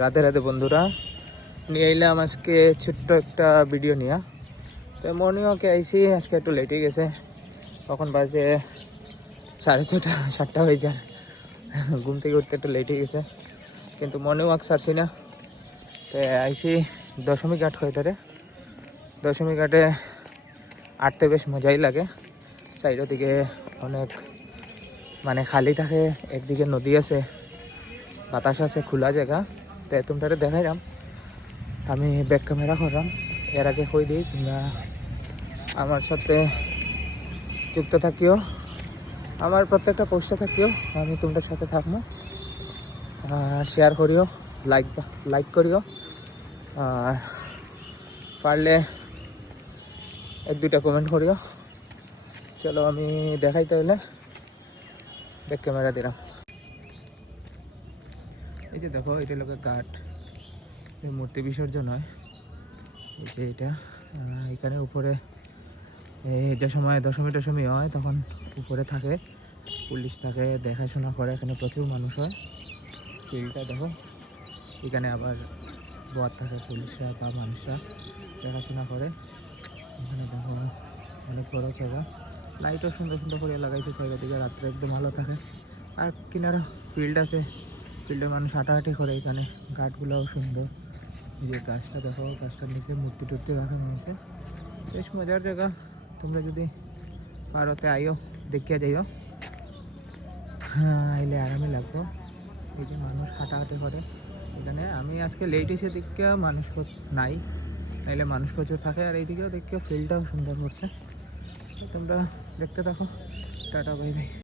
রাতে রাতে বন্ধুরা নিয়ে এলাম আজকে ছোট্ট একটা ভিডিও নিয়ে। তো মর্নিংওয়াকে আইসি, আজকে একটু লেটে গেছে, কখন বাজে 6:30 7টা হয়ে যায়। ঘুম থেকে উঠতে একটু লেটে গেছে, কিন্তু মর্নিং ওয়াক ছাড়ছি না। তো আইসি দশমী ঘাট হয়ে ধরে, দশমী ঘাটে আটতে বেশ মজাই লাগে। সাইডের দিকে অনেক মানে খালি থাকে, একদিকে নদী আছে, বাতাস আছে, খোলা জায়গা। তো তোমরা দেখাইলাম, আমি ব্যাক ক্যামেরা করলাম। এর আগে কই দিই তোমরা আমার সাথে যুক্ত থাকিও, আমার প্রত্যেকটা পোস্টে থাকিও, আমি তোমাদের সাথে থাকবো। শেয়ার করিও, লাইক করিও, আর পারলে 1-2টা কমেন্ট করিও। চলো আমি দেখাইতে হলে ব্যাক ক্যামেরা দিলাম। এই যে দেখো, এটা লোকের ঘাট, মূর্তি বিসর্জন হয়। এই যে এটা এখানে উপরে যে সময় দশমী হয় তখন উপরে থাকে, পুলিশ থাকে, দেখাশোনা করে। এখানে প্রচুর মানুষ হয়। ফিল্ডটা দেখো, এখানে আবার বর থাকে, পুলিশরা বা মানুষরা দেখাশোনা করে। এখানে দেখো অনেক বড় জায়গা, লাইটও সুন্দর সুন্দর করে লাগাইছে চারিদিকে, রাত্রে একদম ভালো থাকে। আর কিনারে ফিল্ড আছে, ফিল্ডে মানুষ হাঁটাহাঁটি করে। এখানে ঘাটগুলোও সুন্দর। এই যে গাছটা দেখো, গাছটার নিচে মূর্তি টুর্তি রাখানো হয়েছে, বেশ মজার জায়গা। তোমরা যদি পারোতে আইও, দেখিয়া যাইও। আইলে আরামই লাগবো। এই যে মানুষ হাঁটাহাঁটি করে এখানে। আমি আজকে লেট এসে দেখে মানুষ নাই, নাইলে মানুষ প্রচুর থাকে। আর এইদিকেও দেখে ফিল্ডটাও সুন্দর করছে। তোমরা দেখতে থাকো। Tata, bye bye.